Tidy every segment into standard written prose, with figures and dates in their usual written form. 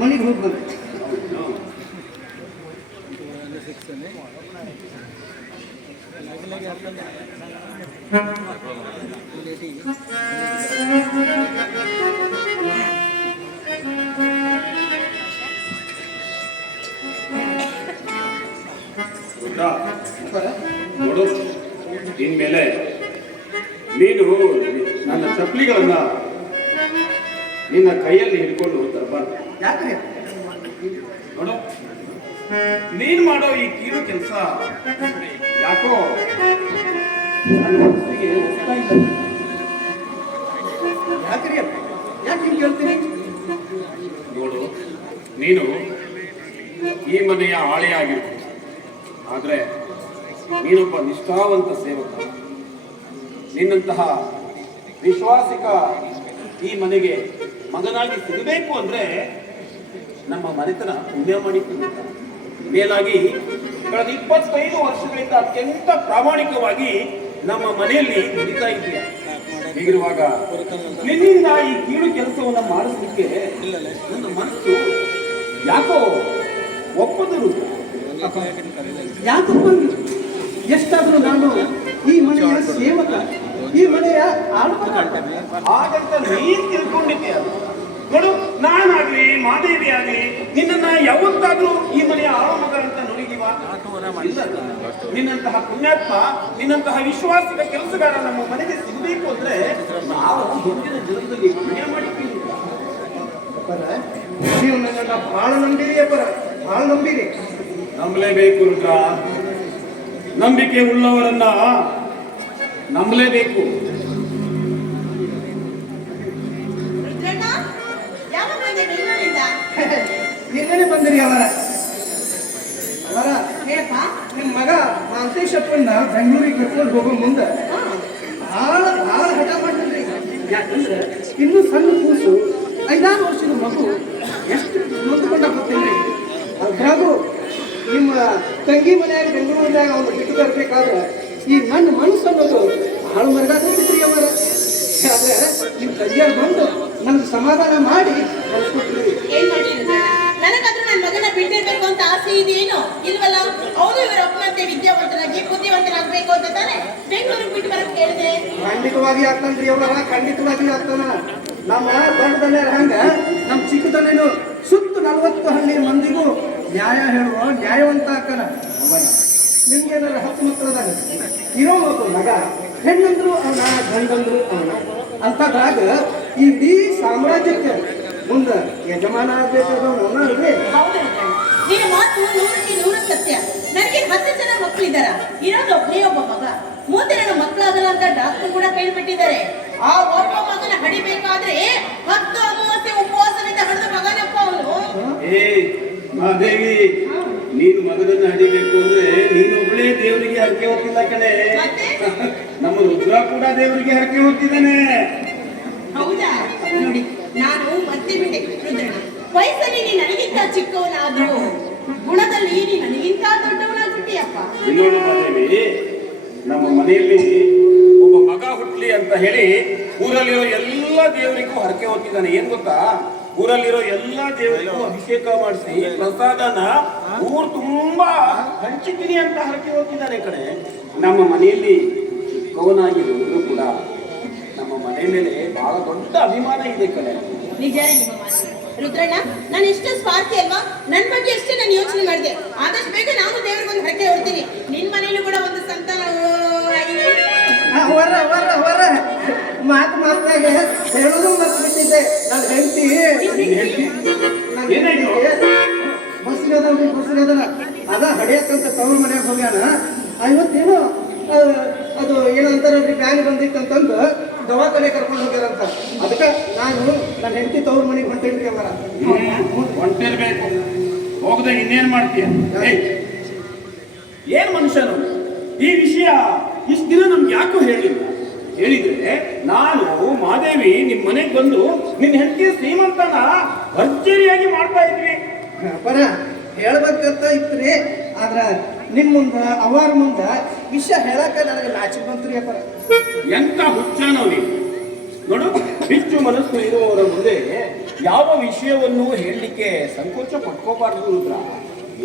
ಮನೆಗೆ ಹೋಗಿ ಬಂದೆ. ನೋಡು, ಇನ್ಮೇಲೆ ನೀನು ನನ್ನ ಚಪ್ಪಲಿಗಳನ್ನ ನಿನ್ನ ಕೈಯಲ್ಲಿ ಹಿಡ್ಕೊಂಡು ತರಬಾರ್ದು. ಯಾಕ್ರಿ? ನೋಡು, ನೀನ್ ಮಾಡೋ ಈ ಕೀಳು ಕೆಲಸ ಯಾಕೋ ನನ್ನ ಮನಸ್ಸಿಗೆ ಒಪ್ತಾ ಇಲ್ಲ. ಯಾಕ್ರಿ? ಯಾಕೆ ಹಿಂಗೆ ಕೇಳ್ತೀನಿ? ನೋಡು, ನೀನು ಈ ಮನೆಯ ಆಳೆ ಆಗಿರ್ಬೋದು, ಆದ್ರೆ ನೀನೊಬ್ಬ ನಿಷ್ಠಾವಂತ ಸೇವಕ. ನಿನ್ನಂತಹ ವಿಶ್ವಾಸಿಕ ಈ ಮನೆಗೆ ಮಗನಾಗಿ ಸಿಗಬೇಕು ಅಂದ್ರೆ ನಮ್ಮ ಮನೆತನ ಪುಣ್ಯ ಮಾಡಿಕೊಂಡು, ಮೇಲಾಗಿ ಕಳೆದ 25 ವರ್ಷಗಳಿಂದ ಅತ್ಯಂತ ಪ್ರಾಮಾಣಿಕವಾಗಿ ನಮ್ಮ ಮನೆಯಲ್ಲಿ ದುಡಿತಾ ಇದೆಯಾ. ಹೀಗಿರುವಾಗ ನಿನ್ನಿಂದ ಈ ಕೀಳು ಕೆಲಸವನ್ನ ಮಾಡಿಸ್ಲಿಕ್ಕೆ ನನ್ನ ಮನಸ್ಸು ಯಾಕೋ ಒಪ್ಪದರು. ಯಾಕಪ್ಪ? ಎಷ್ಟಾದ್ರೂ ನಾನು ಈ ಮನೆಯ ಸೇವಕ, ಈ ಮನೆಯ ಆಳ್ವಕ. ಹಾಗಂತ ನೀನ್ ತಿಳ್ಕೊಂಡಿದ್ದೆ. ನೋಡು, ನಾನಾಗ್ಲಿ ಮಾದೇವಿ ಆಗ್ಲಿ ನಿನ್ನನ್ನ ಯಾವತ್ತಾದ್ರೂ ಈ ಮನೆಯ ಆಳುಮಗ ಅಂತ ನುಡಿದೀವ? ಇಲ್ಲ. ನಿನ್ನಂತಹ ಪುಣ್ಯಾತ್ಮ, ನಿನ್ನಂತಹ ವಿಶ್ವಾಸಿಕ ಕೆಲಸಗಾರ ನಮ್ಮ ಮನೆಗೆ ಸಿಗಬೇಕು ಅಂದ್ರೆ ನಾವು ಹಿಂದಿನ ಜನ್ಮದಲ್ಲಿ ಪುಣ್ಯ ಮಾಡಿದ್ದೀವಿ. ನೀವು ನನ್ನನ್ನ ಬಹಳ ನಂಬಿರಿ ಅಪ್ಪರ, ಬಹಳ ನಂಬಿರಿ. ನಂಬಲೇಬೇಕು ರುದ್ರ. ನಂಬಿಕೆ ಉಳ್ಳವರನ್ನ ನಂಬಲೇಬೇಕು. ನಿನ್ನೆ ಬಂದಿರಿ ಅವರ ನಿಮ್ಮ ಮಗ ಮಾಂತೇಶಪ್ಪನ್ನ ಬೆಂಗಳೂರಿಗೆ ಕರ್ಕೊಂಡು ಹೋಗೋ ಮುಂದೆ ಬಹಳ ಬಹಳ ಹಠ ಮಾಡ್ತಿದ್ರಿ. ಯಾಕಂದ್ರೆ ಇನ್ನೂ ಸಣ್ಣ ಕೂಸು, 5-6 ವರ್ಷದ ಮಗು, ಎಷ್ಟು ನೊಂದುಕೊಂಡ ಗೊತ್ತಿಲ್ರಿ. ಅದ್ರಾಗೂ ನಿಮ್ಮ ತಂಗಿ ಮನೆಯಾಗ ಬೆಂಗಳೂರಿನಾಗ ಅವ್ನು ಬಿಟ್ಟು ತರಬೇಕಾದ್ರೆ ಈ ನನ್ನ ಮನಸ್ಸು ಅನ್ನೋದು ಬಹಳ ಮರಗಾಗ್ತಿದ್ರಿ ಅವರ. ಆದ್ರೆ ನಿಮ್ಮ ತಂಗಿಯರು ಬಂದು ನಮ್ಗೆ ಸಮಾಧಾನ ಮಾಡಿ ಕಳಿಸ್ಕೊಟ್ರಿ. ಏನ್ ಮಾಡಿದ್ರೆ ನನಗಾದ್ರೂ ನನ್ನ ಮಗನ ಬಿಟ್ಟಿರ್ಬೇಕು ಅಂತ ಆಸೆ ಇದೆಯೇನು? ಇಲ್ವಲ್ಲ. ಅವನು ಇವರ ಅಪ್ಪನಂತೆ ವಿದ್ಯಾವಂತನಾಗಿ ಬುದ್ಧಿವಂತನಾಗಬೇಕು ಅಂತ ತಾನೆ ಬೆಂಗಳೂರಿಗೆ ಬಿಟ್ಟು ಬರಕ್ ಹೇಳಿದೆ. ಖಂಡಿತವಾಗಿ ಆಗ್ತಾನ್ರಿ ಅವರ, ಖಂಡಿತವಾಗಿ ಆಗ್ತಾನ. ನಮ್ಮ ದೊಡ್ಡದನ್ನೇ ಹಂಗ ನಮ್ಮ ಚಿಕ್ಕದನ್ನೇನು ಸುತ್ತ 40 ಹಳ್ಳಿ ಮಂದಿಗೂ ನ್ಯಾಯ ಹೇಳುವ ನ್ಯಾಯವಂತ ಹಾಕನ. ನಿಮ್ಗೇನಾರ 10 ಮಕ್ಕಳದಾಗ ಇರೋ ಒಬ್ಬ ಮಗ, ಹೆಣ್ಣಂದ್ರು ಅವನ, ಗಂಡಂದ್ರು ಅವನ ಅಂತದ್ರಾಗ ಇಡೀ ಸಾಮ್ರಾಜ್ಯಕ್ಕೆ ಮುಂದೆ ಯಜಮಾನ ಆಗ್ಬೇಕಾದವನು ಅಲ್ರಿ. ನಿನ್ನ ಮಾತು 100ಕ್ಕೆ 100 ಸತ್ಯ. ನನಗೆ 10 ಜನ ಮಕ್ಕಳಿದ್ದಾರ, ಇರೋದು ಒಬ್ಬನೇ ಒಬ್ಬ ಮಗ. ಮುಂದೆ ನನ್ನ ಮಕ್ಕಳಾಗಲ್ಲ ಅಂತ ಡಾಕ್ಟರ್ ಕೂಡ ಕೇಳ್ಬಿಟ್ಟಿದ್ದಾರೆ. ಆ ಒಬ್ಬ ಮಗನ ಹಡಿಬೇಕಾದ್ರೆ 10 ಅಮಾವಾಸ್ಯೆ ಉಪವಾಸದಿಂದ ಹಡಿದ ಮಗನಪ್ಪ ಅವನು. ಮಾದೇವಿ, ನೀನು ಮಗನನ್ನ ಹಡಿಬೇಕು ಅಂದ್ರೆ ನೀನೊಬ್ಳೇ ದೇವರಿಗೆ ಹರಕೆ ಹೊತ್ತಿಲ್ಲ ಕಣೆ. ನಮ್ಮ ರುದ್ರ ಕೂಡ ದೇವರಿಗೆ ಹರಕೆ ಹೊತ್ತಿದ್ದಾನೆ. ಹೌದಾ? ನೋಡಿ, ನಾನು ಮತ್ತೆ ಬಿಟ್ಟೆ ರುದ್ರಣ್ಣ. ವಯಸ್ಸಲ್ಲಿ ನೀ ನನಗಿಂತ ಚಿಕ್ಕವನಾದ್ರೂ ಗುಣದಲ್ಲಿ ನೀ ನನಗಿಂತ ದೊಡ್ಡವನಾಗ್ಬಿಟ್ಟಿಯಪ್ಪ. ನೋಡು ಮಾದೇವಿ, ನಮ್ಮ ಮನೆಯಲ್ಲಿ ಒಬ್ಬ ಮಗ ಹುಟ್ಲಿ ಅಂತ ಹೇಳಿ ಊರಲ್ಲಿರೋ ಎಲ್ಲ ದೇವರಿಗೂ ಹರಕೆ ಹೊತ್ತಿದ್ದಾನೆ. ಏನ್ ಗೊತ್ತಾ? ಊರಲ್ಲಿರೋ ಎಲ್ಲ ದೇವರಿಗೂ ಅಭಿಷೇಕ ಮಾಡಿಸಿ ಪ್ರಸಾದನ ಊರು ತುಂಬಾ ಹಂಚಿದ್ದೀನಿ ಅಂತ ಹರಕೆ ಹೊತ್ತಿದ್ದಾನೆ ಕಡೆ. ನಮ್ಮ ಮನೆಯಲ್ಲಿ ಚಿಕ್ಕವನಾಗಿರೋದು ಕೂಡ ನಮ್ಮ ಮನೆ ಮೇಲೆ ಬಹಳ ದೊಡ್ಡ ಅಭಿಮಾನ ಇದೆ ಕಡೆ. ನಿಜ ನಿಮ್ಮ ಮಾತು ರುದ್ರಣ್ಣ. ನಾನು ಎಷ್ಟು ಸ್ವಾರ್ಥಿ ಅಲ್ವಾ? ನನ್ನ ಬಗ್ಗೆ ಅಷ್ಟೇ ನಾನು ಯೋಚನೆ ಮಾಡಿದೆ. ಆದಷ್ಟು ಬೇಗ ನಾನು ದೇವರಿಗೊಂದು ಹರಕೆ ಹೊಡ್ತೀನಿ. ನಿನ್ ಮನೇಲೂ ಕೂಡ ಒಂದು ಸಂತಾನ. ಮಾತು ಮಾತಾಗ ಹೇಳೋದು ಮರ್ತು ಬಿಟ್ಟಿದ್ದೆ. ನಾನು ಬಸ್ಸಿಗದ ಅದ ಹಡಿಯಕ್ಕಂತ ತವ್ರ ಮನೆಯಾಗ ಹೋಗ್ಯಾನ. ಇವತ್ತೇನು ಅದು ಏನಂತಾರಲ್ರಿ, ಬ್ಯಾಂಕ್ ಬಂದಿತ್ತಂತಂದು ದವಾಖಾನೆ ಕರ್ಕೊಂಡು ಹೋಗ್ಯಾರಂತ. ಅದಕ್ಕೆ ನಾನು ನನ್ನ ಹೆಂಡತಿ ತವ್ರ ಮನೆಗೆ ಹೊಂಟೇನ್ರಿ ಅವರ. ಹೊಂಟಿರ್ಬೇಕು, ಹೋಗದೆ ಇನ್ನೇನ್ ಮಾಡ್ತೀಯ? ಏನ್ ಮನುಷ್ಯನು ಈ ವಿಷಯ ಇಷ್ಟು ದಿನ ನಮ್ಗೆ ಯಾಕೋ ಹೇಳಿಲ್ಲ? ಹೇಳಿದ್ರೆ ನಾನು ಮಾದೇವಿ ನಿಮ್ ಮನೆಗೆ ಬಂದು ನಿನ್ನ ಹೆಂಡತಿ ಶ್ರೀಮಂತನ ಭರ್ಜರಿಯಾಗಿ ಮಾಡ್ತಾ ಇದ್ವಿ. ಪರ ಹೇಳ್ಬೇಕಂತ ಇತ್ರಿ, ಆದ್ರ ನಿಮ್ ಮುಂದ ಅವರ ಮುಂದ ವಿಷಯ ಹೇಳಕ ನನಗೆ ನಾಚಿಕೆ ಬಂತ್ರಿ ಅಪ್ಪರ. ಎಂತ ಹುಚ್ಚನೋ ನೀನು. ನೋಡು, ಬಿಚ್ಚು ಮನಸ್ಸು ಇರುವವರ ಮುಂದೆ ಯಾವ ವಿಷಯವನ್ನು ಹೇಳಲಿಕ್ಕೆ ಸಂಕೋಚ ಪಟ್ಕೋಬಾರ್ದು ರುದ್ರ.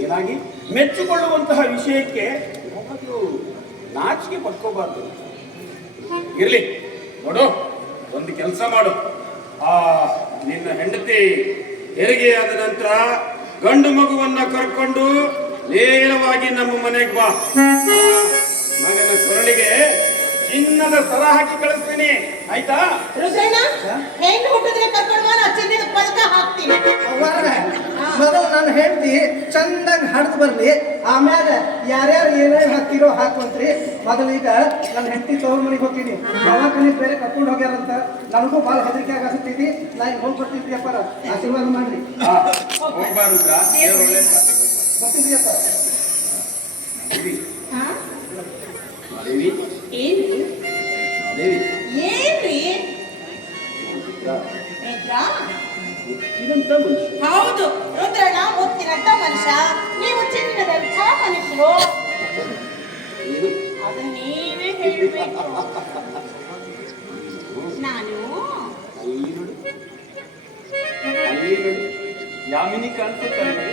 ಏನಾಗಿ ಮೆಚ್ಚಿಕೊಳ್ಳುವಂತಹ ವಿಷಯಕ್ಕೆ ಯಾವಾಗಲೂ ನಾಚಿಕೆ ಪಟ್ಕೋಬಾರ್ದು. ಇರ್ಲಿ ನೋಡು, ಒಂದು ಕೆಲಸ ಮಾಡು. ನಿನ್ನ ಹೆಂಡತಿ ಹೆರಿಗೆಯಾದ ನಂತರ ಗಂಡು ಮಗುವನ್ನ ಕರ್ಕೊಂಡು ನೇರವಾಗಿ ನಮ್ಮ ಮನೆಗೆ ಬಾ. ಮಗನ ಕೊರಳಿಗೆ ಚಿನ್ನದ ಸರ ಹಾಕಿ ಕಳಿಸ್ತೀನಿ, ಆಯ್ತಾ? ರುದ್ರಣ್ಣ, ಹೆಣ್ಣು ಹುಟ್ಟಿದ್ರೆ ಕರ್ಕೊಂಡು ಬಾ, ಚಿನ್ನದ ಪದಕ ಹಾಕ್ತೀನಿ. ಮೊದಲು ನಾನು ಹೇಳ್ತಿ ಚಂದಂಗ್ ಹಡ್ದು ಬರ್ಲಿ, ಆಮ್ಯಾಗ ಯಾರ್ಯಾರು ಏನೇನು ಹಾಕ್ತಿರೋ ಹಾಕುವಂತ್ರಿ. ಮೊದಲು ಈಗ ನನ್ನ ಹೆಂಡತಿ ತವ್ರ ಮನೆಗೆ ಹೋಗ್ತೀನಿ. ದವಾಖಾನಿಗೆ ಬೇರೆ ಕರ್ಕೊಂಡು ಹೋಗ್ಯಾರಂತ ನನಗೂ ಭಾಳ ಹೆದರಿಕೆ ಆಗತೈತಿ. ನಾ ಈಗ ಹೋಗಿ ಬರ್ತಿದ್ರಿ ಅಪ್ಪಾರ, ಆಶೀರ್ವಾದ ಮಾಡ್ರಿ. ಹೋಗ್ಬಾರುದ್ರ ಬರ್ತಿದ್ರಿ ಅಪ್ಪ. ದೇವಿ ಏನ್ರಿ ದೇವಿ ಏನ್ರಿ ಇದಂತ ಮನುಷ್ಯ. ಹೌದು, ರುದ್ರಣ್ಣ ಮುತ್ತಿನಂತ ಮನುಷ್ಯ, ನೀವು ಚಿನ್ನದಂತ ಮನುಷ್ಯರು. ಅದನ್ನ ನೀವೇ ಹೇಳ್ಬೇಕು. ನಾನು ಅಲ್ಲಿ ನೋಡಿ ಯಾಮಿನಿ ಕಾಣ್ತಿರ್ತಾನೆ.